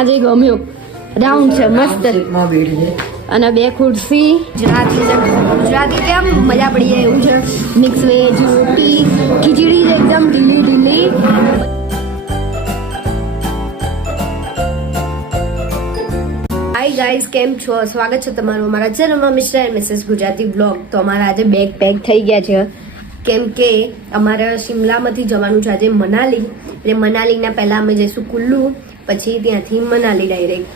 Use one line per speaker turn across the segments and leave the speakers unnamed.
આજે ગમ્યો. રાઉન્ડ છે મસ્ત. અને બે ખુરશી. ગુજરાતી છે ગુજરાતી કેમ? મજા પડી જાય એવું છે. મિક્સ વેજ રોટી ખીચડી છે એકદમ ઢીલી ઢીલી. હાય ગાઈઝ કેમ છો? સ્વાગત છે તમારું અમારા ચેનલમાં Mr and Mrs Gujarati blog તો અમારા આજે બેગ પેક થઈ ગયા છે. કેમ કે અમારે શિમલામાંથી જવાનું છે આજે મનાલી. એટલે મનાલીના પહેલાં અમે જઈશું કુલ્લુ. પછી ત્યાંથી મનાલી ડાયરેક્ટ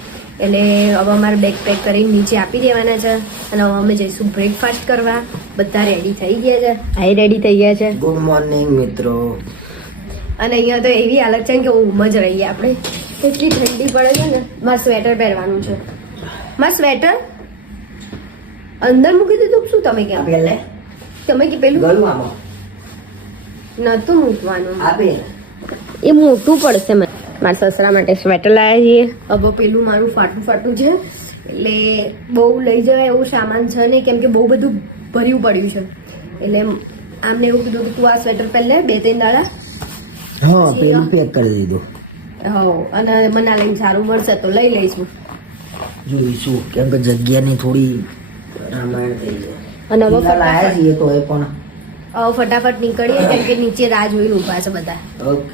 એટલે હવે અમારે બેગ પેક કરીને નીચે આપી દેવાના છે. અને હવે અમે જઈશું બ્રેકફાસ્ટ કરવા. બધા રેડી થઈ ગયા છે. હાઈ રેડી થઈ ગયા છે.
ગુડ મોર્નિંગ મિત્રો.
અને અહીંયા તો એવી હાલત છે ને કે ઊંઘ જ રહીએ આપણે. એટલી ઠંડી પડે છે ને. મારે સ્વેટર પહેરવાનું છે. મારે સ્વેટર અંદર મૂકી દીધું શું તમે ક્યાં
પેલે
તમે કે પેલું?
ગળું આમાં.
નતું મૂકવાનું.
આપે
એ મોટું પડશે મને. મારા સસરા માટે સ્વેટર લાવ્યા છીએ. હવે પેલું મારું ફાટું ફાટું છે. એટલે બહુ લઈ જવાય એવું સામાન છે નહીં કેમ કે બહુ બધું ભર્યું પડ્યું છે. એટલે આમને એવું કીધું તું આ સ્વેટર પહેલે બે ત્રણ દાડા.
હા પેલું પેક કરી દીધું.
હો અને મનાલીને સારું મળશે તો લઈ લઈશું.
જોઈશું કેમ કે જગ્યાની થોડી રામાયણ થઈ જાય
અને હવે
લાયા
ફટાફટ
છીએ તો એ પણ
હવે ફટાફટ નીકળીએ કેમ કે નીચે રાહ જોઈને ઊભા છે બધા.
ઓકે.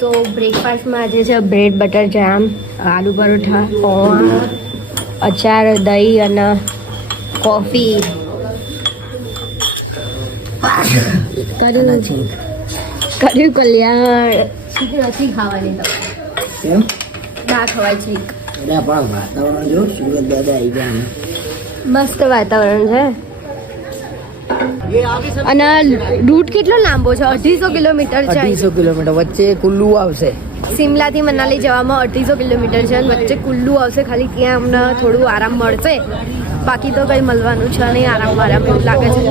તો બ્રેકફાસ્ટમાં આજે છે bread butter jam aloo paratha poha અચાર દહીં અને કોફી. કર્યું. કર્યું કલ્યાણ. છીક નથી ખાવાની ના ખવાય છીક
વાતાવરણ જો સુરત દાદા આવી ગયા
મસ્ત વાતાવરણ છે. અને રૂટ કેટલો લાંબો છે? અઢીસો કિલોમીટર છે
અઢીસો કિલોમીટર વચ્ચે કુલ્લુ આવશે.
સિમલાથી મનાલી જવામાં અઢીસો કિલોમીટર છે અને વચ્ચે કુલ્લુ આવશે. ખાલી ત્યાં અમને થોડું આરામ મળશે. બાકી તો કંઈ મળવાનું છે નહીં આરામ આરામ એવું લાગે છે.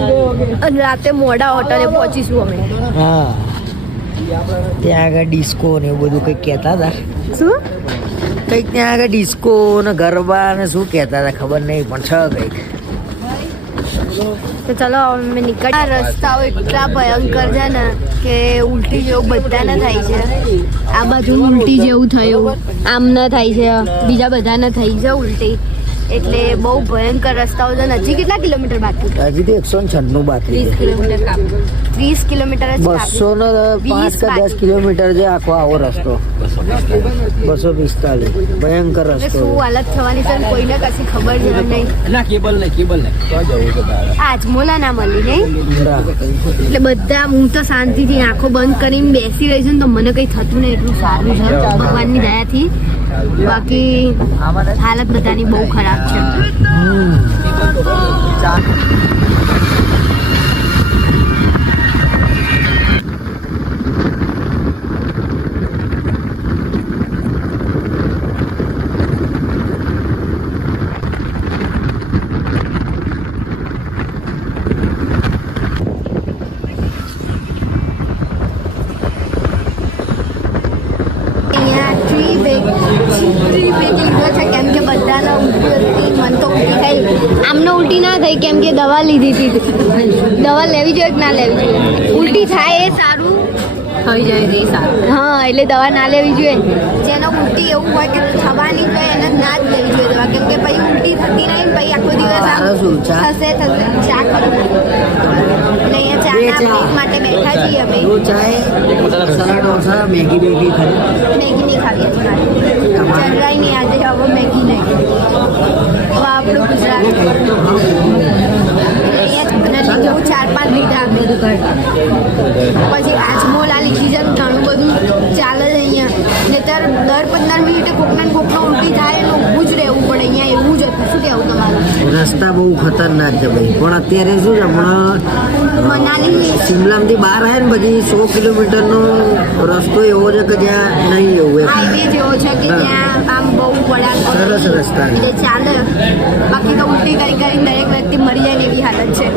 અને રાતે મોડા હોટલે પહોંચીશું અમે.
હા. ત્યાં આગળ ડિસ્કો ને એવું બધું કંઈક કહેતા હતા?
શું?
કંઈક ત્યાં આગળ ડિસ્કો ને ગરબા ને શું કહેતા હતા ખબર નહીં પણ છ કંઈક.
તો ચલો અમે નીકળ્યા રસ્તાઓ એટલા ભયંકર છે ને કે ઉલટી જેવું બધાને થાય છે. આ બાજુ ઉલટી જેવું થયું. આમ ન થાય છે. બીજા બધાને થઈ છે ઉલટી. એટલે બહુ ભયંકર રસ્તાઓ છે. હજી કેટલા કિલોમીટર બાકી
હજી તો એકસો ને છન્નું બાકી
ત્રીસ કિલોમીટર ત્રીસ કિલોમીટર જ
બસો નો પાંચ કે દસ કિલોમીટર છે આખો આવો રસ્તો. બસો પિસ્તાલીસ. ભયંકર રસ્તો
શું હાલત થવાની છે? ને કોઈને કશી ખબર જ નહીં.
ના કેબલ નહીં કેબલ નહીં.
આજમોલા ના મળી નહીં? એટલે બધા હું તો શાંતિથી આંખો બંધ કરીને બેસી રહી છું ને તો મને કંઈ થતું નહીં. એટલું સારું છે. ભગવાનની દયાથી. બાકી હાલત બધાની બહુ ખરાબ છે અહીંયા ટ્રી બેગ ટ્રી બેગ લીધો છે કેમ કે બધાને ઉલટી હતી મન તો ઉલટી થઈ આમને ઉલટી ના થઈ કેમ કે દવા લીધી હતી દવા લેવી જોઈએ કે ના લેવી જોઈએ? ઉલટી થાય એ સારું. થઈ જાય એ સારું. હા એટલે દવા ના લેવી જોઈએ. જેનો ઉલટી એવું હોય કે થવાની તો એને ના જ લેવી જોઈએ દવા. કેમ કે પછી ઉલટી થતી નહીં ને પછી આખો દિવસ
ચા?
થશે થશે. ચા કરું. એટલે અહીંયા ચાના બ્રેક માટે બેઠા છીએ અમે.
ચાય સલાડ મેગી બેગી ખરી
મેગી નહીં ખાવી ચંદ્રાઈ નહીં આજે મેગી નહીં. તો આપણું ગુજરાત જેવું ચાર પાંચ લીધા અમે પછી આજમોલા લીધી છે ને ઘણું બધું. ચાલે છે અહીંયા. નહીતર દર પંદર મિનિટે કોકને ને કોકનો ઉલટી થાય એટલે ઊભું જ રહેવું પડે. અહીંયા એવું જ હતું. શું કહેવું તમારું?
રસ્તા બહુ ખતરનાક છે ભાઈ. પણ અત્યારે શું છે હમણાં
મનાલી
સિમલામાંથી બહાર આવે ને પછી સો કિલોમીટરનો રસ્તો એવો છે કે જ્યાં નહીં એવું હોય
હાઈવે જેવો છે કે ત્યાં આમ બહુ
સરસ રસ્તા.
ચાલે. બાકી તો ઉલટી કરી કરીને દરેક વ્યક્તિ મરી જાય એવી હાલત છે.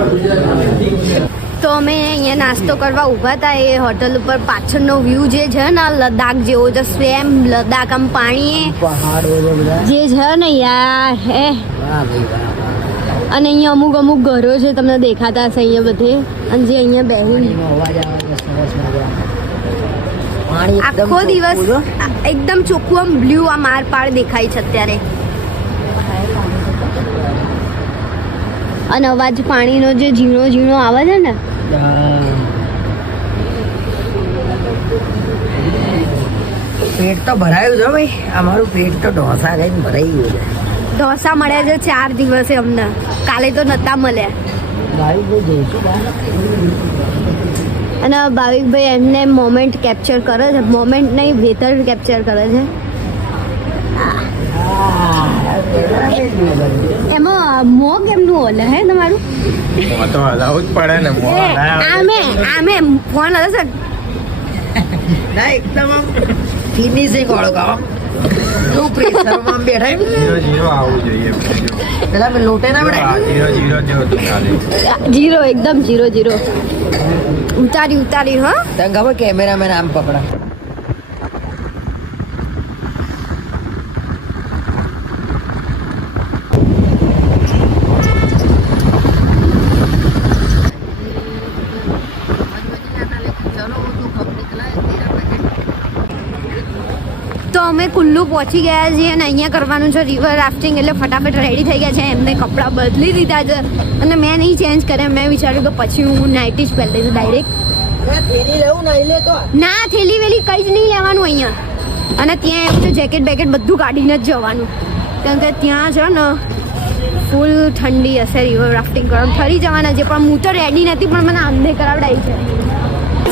તો અમે અહીંયા નાસ્તો કરવા ઊભા હતા. એ હોટલ ઉપર પાછળનો વ્યૂ જે છે ને લદ્દાખ જેવો છે સેમ લદ્દાખ આમ પાણીએ. જે છે ને યાર હે. અને અહીંયા અમુક અમુક ઘરો છે તમને દેખાતા હશે અહીંયા બધે. અને જે અહીંયા બેહી
એનો અવાજ આવે છે સરસ મજા પાણી એકદમ
આખો દિવસ એકદમ ચોખ્ખું આમ બ્લુ આ માર પાડ દેખાય છે અત્યારે. અને અવાજ પાણીનો જે ઝીણો ઝીણો આવે છે ને
પેટ તો ભરાયું છે ભાઈ. અમારું પેટ તો ઢોસા ખાઈને ભરાઈ ગયું છે.
ઢોસા મળ્યા છે ચાર દિવસે અમને. કાલે તો નતા મળ્યા
ભાઈ ભાઈ જઈશું બહાર
અને ભાવિકભાઈ એમને મોમેન્ટ કેપ્ચર કરે છે. મોમેન્ટ નહીં વેધર કેપ્ચર કરે છે. એમાં મો કેમનું ઓલે હે તમારું?
તો હલાવું જ પડે ને મોં
આમે આમે ફોન હશે
ના એકદમ ફિનિશિંગ વાળું કામ શું પ્રેશરમાં બેઠા
જીરો જીરો આવવું જોઈએ
પેલા લોટે ના બેઠા
જીરો જીરો જેવું હતું કાલે.
જીરો એકદમ જીરો જીરો. ઉતારી ઉતારી હા?
તને ખબર કેમેરામેન આમ પકડા?
તો અમે કુલ્લુ પહોંચી ગયા છીએ અને અહીંયા કરવાનું છે રિવર રાફ્ટિંગ એટલે ફટાફટ રેડી થઈ ગયા છે. એમને કપડાં બદલી દીધા છે અને મેં નહીં ચેન્જ કર્યા. મેં વિચાર્યું કે પછી હું નાઇટી જ પહેરી લઈશ ડાયરેક્ટ ના થેલી વેલી કંઈ જ નહીં લેવાનું અહીંયા. અને ત્યાં એવું છે જેકેટ બેકેટ બધું કાઢીને જ જવાનું. કેમ કે ત્યાં છે ને ફૂલ ઠંડી હશે રિવર રાફ્ટિંગ કરવા. ફરી જવાના છે પણ હું તો રેડી નથી પણ મને આંધે કરાવડાવી છે.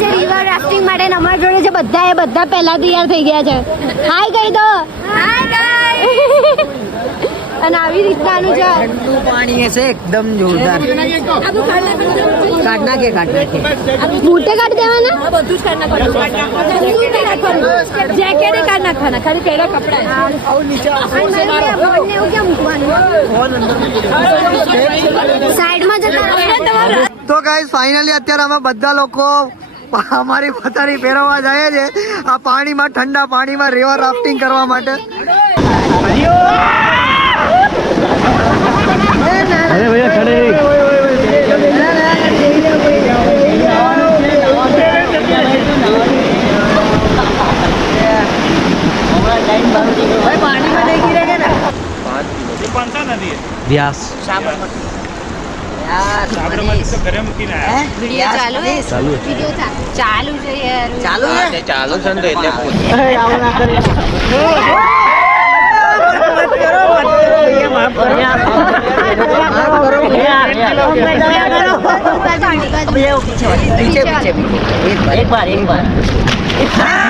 જે રિવર રાફ્ટિંગ માટે અમારા જોડે જે બધા એ બધા પહેલા તૈયાર થઈ ગયા છે. હાય કહી દો. હાય અને આવી રીતનાનું છે
ઠંડુ પાણી હશે એકદમ જોરદાર. કાઢ નાખે કાઢ નાખે
બૂટે કાઢી દેવાના? બધું જ કાઢ નાખવાનું. જેકેટ કાઢ નાખવાના ખાલી પહેલા કપડા એવું કેમ મૂકવાનું? સાઈડમાં જતા રહો.
તો ગાઈસ ફાઇનલી અત્યારે અમે બધા લોકો અમારી પથારી ફેરવવા જાય છે. આ પાણીમાં ઠંડા પાણીમાં રેવર રાફ્ટિંગ કરવા માટે.
અરે ભૈયા ખડે વ્યાસ.
ચાલુ છે યાર
ચાલુ છે
ચાલુ છે ને એટલે
આવું ના કરી એક બાર એક બાર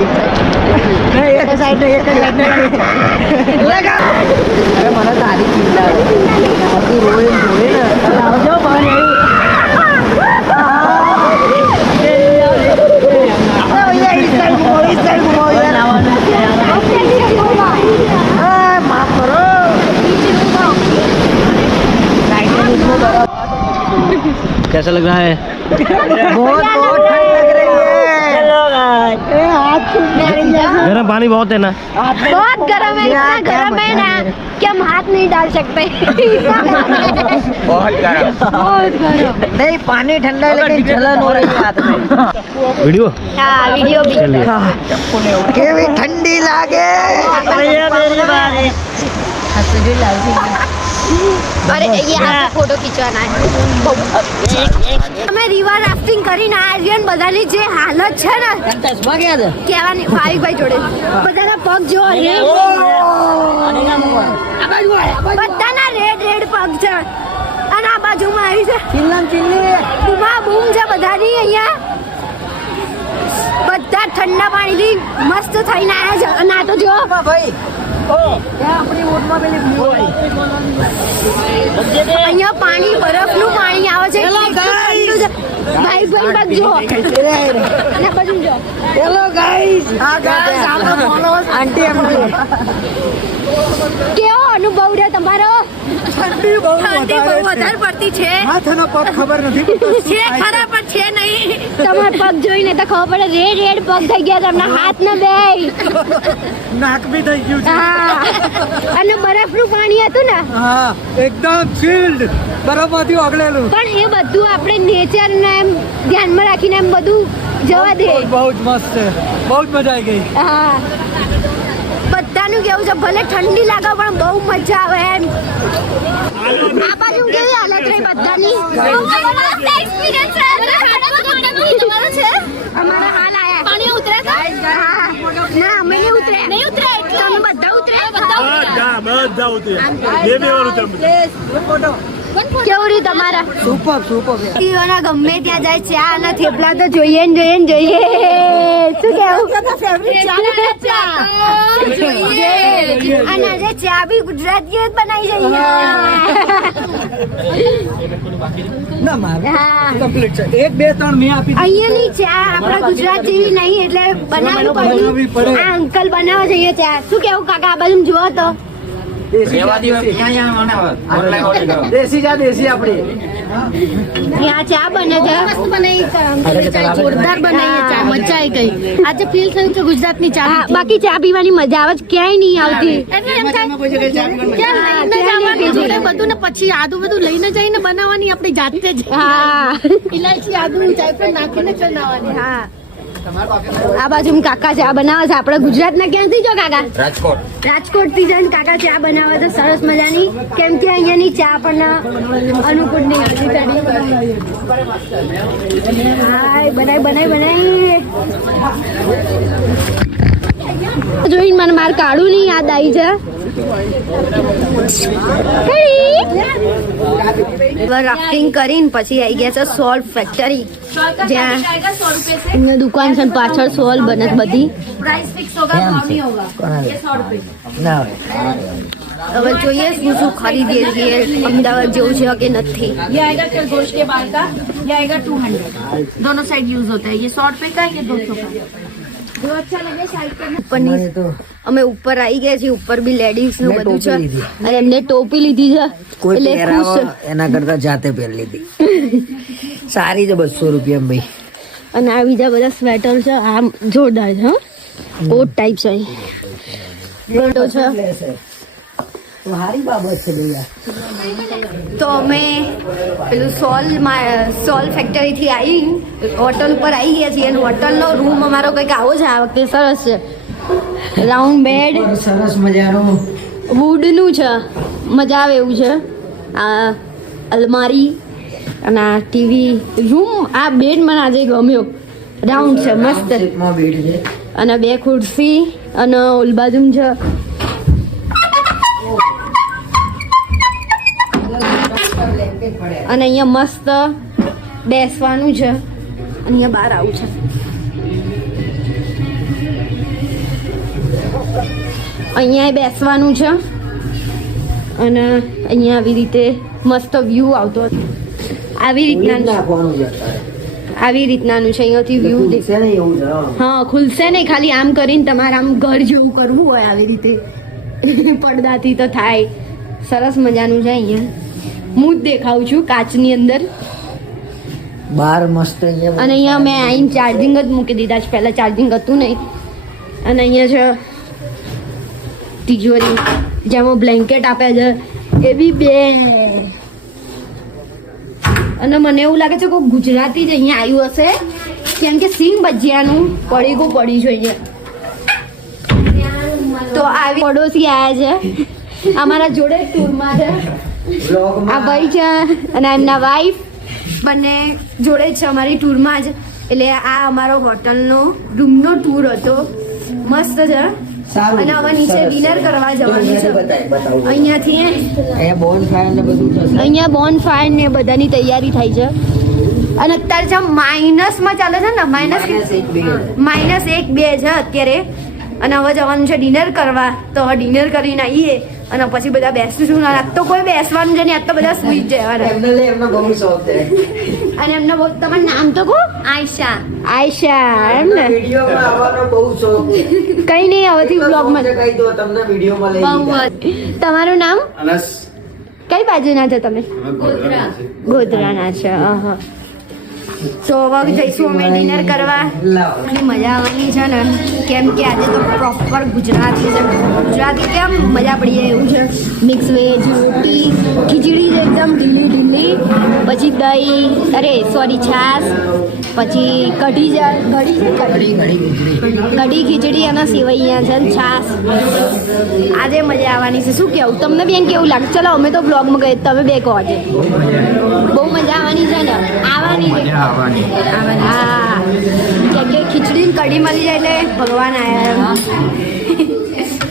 नहीं एक साइड नहीं एक साइड नहीं लगा अरे मला तारी चिंता अति रोए रोए ना आओ जाओ बाहर भैया इस साइड घुमाओ इस साइड घुमाओ यार हाँ, माफ करो
कैसा लग रहा है
बहुत
गरम पानी बहुत है ना।
बहुत गर्म है इतना
क्या
गर्म है ना कि हम हाथ नहीं डाल सकते।
बहुत गरम।
बहुत गर्म।
नहीं पानी ठंडा है लेकिन जलन हो रही है हाथ में।
वीडियो?
हाँ वीडियो भी।
चलिए।
केवी ठंडी लागे। भैया मेरी बारी
અરે અહીંયા ફોટો ખીંચવાના અમે રિવર રાફ્ટિંગ કરીને આર્યન બધાની જે હાલત છે ને
चश्मा क्या था
કહેવાની ભાવિકભાઈ જોડે બધાના પગ જો રેડ બધાના રેડ રેડ પગ છે અને આ બાજુમાં આવી છે
चिल्लम चिल्ली
બૂમા બૂમ છે બધાની અહીંયા બધા ઠંડા પાણીથી મસ્ત થઈને આવ્યા છે અને આ તો જો
भाई
અહીંયા પાણી બરફનું પાણી આવે છે. કેવો અનુભવ રહ્યો તમારો? ઠંડી બહુ વધારે પડતી છે.
હાથ પગ ખબર નથી
છે ખરા પણ છે નહીં. તમાર પગ જોઈને તો ખબર પડે રેડ રેડ પગ થઈ ગયા તમને હાથ ન બે.
નાક બી થઈ ગયું
છે. અને બરફનું પાણી હતું ને?
હા એકદમ ચિલ્ડ બરફમાંથી ઓગળેલું.
પણ એ બધું આપણે નેચરને એમ ધ્યાનમાં રાખીને એમ બધું જવા દે.
બહુ જ મસ્ત છે. બહુ જ મજા આવી ગઈ.
હા. બધાનું કેવું છે? ભલે ઠંડી લાગે પણ બહુ મજા આવે એમ. આ બાજુ કેવી હાલત રહી બધાની? અમારા હાલ આયા. પાણી ઉતરે ના અમે નહીં ઉતરે. નહીં ઉતરે તમે બધા ઉતરે. કેવું રહ્યું તમારા?
સુપર સુપર
વ્યક્તિઓના ગમે ત્યાં જાય ચા અને થેપલા તો જોઈએ ને જોઈએ ને જોઈએ. શું કેવું? જોઈએ? અને આજે ચા બી ગુજરાતી જ બનાવી જઈએ
ના મારે
હા.
કમ્પ્લીટ છે. એક બે ત્રણ મેં આપી
અહીંયાની ચા આપણા ગુજરાત જેવી નહીં એટલે બનાવવી
બનાવવી
પડે. આ અંકલ બનાવવા જઈએ ચા. શું કેવું કાકા આ બાજુ જુઓ તો.
દેશી દેશી. ચા દેશી આપણી
ત્યાં ચા બને છે મસ્ત બનાવી જોરદાર બનાવી ચા મજા આવી ગઈ. આજે ફીલ થયું છે ગુજરાતની ચા બાકી ચા પીવાની મજા આવે ક્યાંય નહીં આવતી.
બધું ને પછી આદુ બધું લઈને જઈને બનાવવાની આપણી જાતે જ.
હા.
ઇલાયચી આદુ જાયફળ નાખીને ચલાવવાની બનાવવાની.
હા. આ બાજુ કાકા ચા બનાવે છે. આપણે ગુજરાતના ક્યાંથી જો કાકા?
રાજકોટ.
રાજકોટથી જઈને કાકા ચા બનાવે છે. સરસ મજાની. કેમ કે અહીંયાની ચા પણ અનુકૂળ નહીં હાય. બનાય બનાય બનાય. જોઈને મને માર કાળું નહીં યાદ આવી છે રાફ્ટિંગ કરીને પછી આવી ગયા છે સોલ્ટ ફેક્ટરી જ્યાં અહીંયા દુકાન છે ને પાછળ સોલ બને છે બધી
ના
હવે જોઈએ શું શું ખરીદીએ છીએ અમદાવાદ જેવું છે કે નથી
ये आएगा खरगोश के बाल का ये आएगा टू हंड्रेड दोनों साइड यूज होता है ये सौ रुपए का है ये दो सौ का
અમે ઉપર આવી ગયા છીએ ઉપર બી
લેડીઝનું
બધું છે. અને એમને ટોપી લીધી છે.
કોઈ એના કરતા જાતે પહેરી લીધી. સારી છે બસો રૂપિયા ભાઈ.
અને આ બીજા બધા સ્વેટર છે આમ જોરદાર છે કોટ ટાઈપ છે છે.
સારી બાબત છે ભૈયા.
તો અમે પેલું સોલ સોલ ફેક્ટરીથી આવી હોટલ ઉપર આવી ગયા છીએ. અને હોટલનો રૂમ અમારો કંઈક આવો છે આ વખતે સરસ છે. રાઉન્ડ બેડ
સરસ મજાનો.
વુડનું છે. મજા આવે એવું છે. આ અલમારી અને આ ટીવી રૂમ આ બેડ મને આજે ગમ્યો. રાઉન્ડ છે મસ્ત. અને બે ખુરશી અને ઓલ બાજુ છે અને અહીંયા મસ્ત બેસવાનું છે. અને અહીંયા બહાર આવું છે. અહીંયા બેસવાનું છે. અને અહીંયા આવી રીતે મસ્ત વ્યૂ આવતો હતો. આવી રીતના. આવી રીતનાનું છે. અહીંયાથી વ્યૂ દેખ
ને હા.
હા ખુલશે નહીં. ખાલી આમ કરીને તમારે આમ ઘર જેવું કરવું હોય આવી રીતે. પડદાથી તો થાય. સરસ મજાનું છે અહીંયા. હું જ દેખાઉં છું કાચની અંદર.
બાર મસ્ત અહીંયા
અને અહીંયા મેં આઈને ચાર્જિંગ જ મૂકી દીધા છે. પહેલાં ચાર્જિંગ હતું નહીં. અને અહીંયા છે તિજોરી જેમાં બ્લેન્કેટ આપ્યા છે. એ બી બે. અને મને એવું લાગે છે કોઈ ગુજરાતી જ અહીંયા આવ્યું હશે. કેમ કે સિંગ ભજીયાનું પડીકું પડી છે અહીંયા. તો આવી પડોશી આવ્યા છે. અમારા જોડે ટૂરમાં છે. આ ભાઈ છે અને એમના વાઈફ બંને જોડે છે અમારી ટૂરમાં જ. એટલે આ અમારો હોટલનો રૂમનો ટૂર હતો. મસ્ત છે. અને હવે નીચે ડિનર કરવા જવાનું છે.
અહીંયાથી અહીંયા બોન ફાયર ને
બધાની તૈયારી થઈ છે. અને અત્યારે જે માઇનસમાં ચાલે છે ને? માઇનસ. માઇનસ એક બે. છે અત્યારે. અને હવે જવાનું છે ડિનર કરવા. તો હવે ડિનર કરીને આવીએ. અને પછી બધા બેસીશું ના તો કોઈ બેસવાનું છે નહીં. આજ તો બધા સુઈ જ જવાના.
એમને લે એમનો બહુ શોખ છે.
અને એમનો બહુ તમારું નામ તો કહો. આયશા. આયશા એમ ને?
વિડીયોમાં આવવાનો બહુ શોખ
કઈ નહીં હવેથી બ્લોગમાં
કહી દો તમને વિડીયોમાં લઈ
બહુ તમારું નામ?
અનસ.
કઈ બાજુના છો તમે?
ગોધરા
ગોધરાના છો અહં. તો હવે જઈશું અમે ડિનર કરવા. એટલી મજા આવવાની છે ને. કેમ કે આજે તો પ્રોપર ગુજરાતી છે. ગુજરાતી કેમ? મજા પડી જાય એવું છે. મિક્સ વેજ રોટી, ખીચડી છે એકદમ ઢીલી ઢીલી. પછી દહીં, અરે સોરી છાશ. પછી કઢી છે કઢી છે કઢી?
ખીચડી
અને સેવૈયા છે છાશ. આજે મજા આવવાની છે. શું કેવું? તમને બેન કેવું લાગે? ચલો, અમે તો બ્લોગમાં ગઈ. તમે બે કહો આજે. બહુ મજા આવવાની છે ને. આવવાની છે. આવવાની ખીચડી કઢી મળી જાય એટલે ભગવાન આવ્યા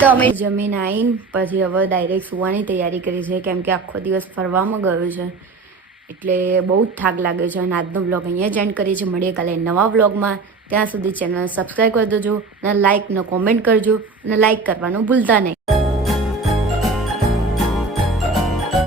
તો અમે જમીન આવીને પછી હવે ડાયરેક્ટ સુવાની તૈયારી કરી છે. કેમ કે આખો દિવસ ફરવામાં ગયો છે. એટલે બહુ જ થાક લાગ્યો છે. અને આજનો બ્લોગ અહીંયા જ એન્ડ કરીએ છીએ. મળીએ કાલે નવા બ્લોગમાં ત્યાં સુધી ચેનલ સબસ્ક્રાઈબ કરી દેજો. અને લાઇક ને કોમેન્ટ કરજો. અને લાઇક કરવાનું ભૂલતા નહીં.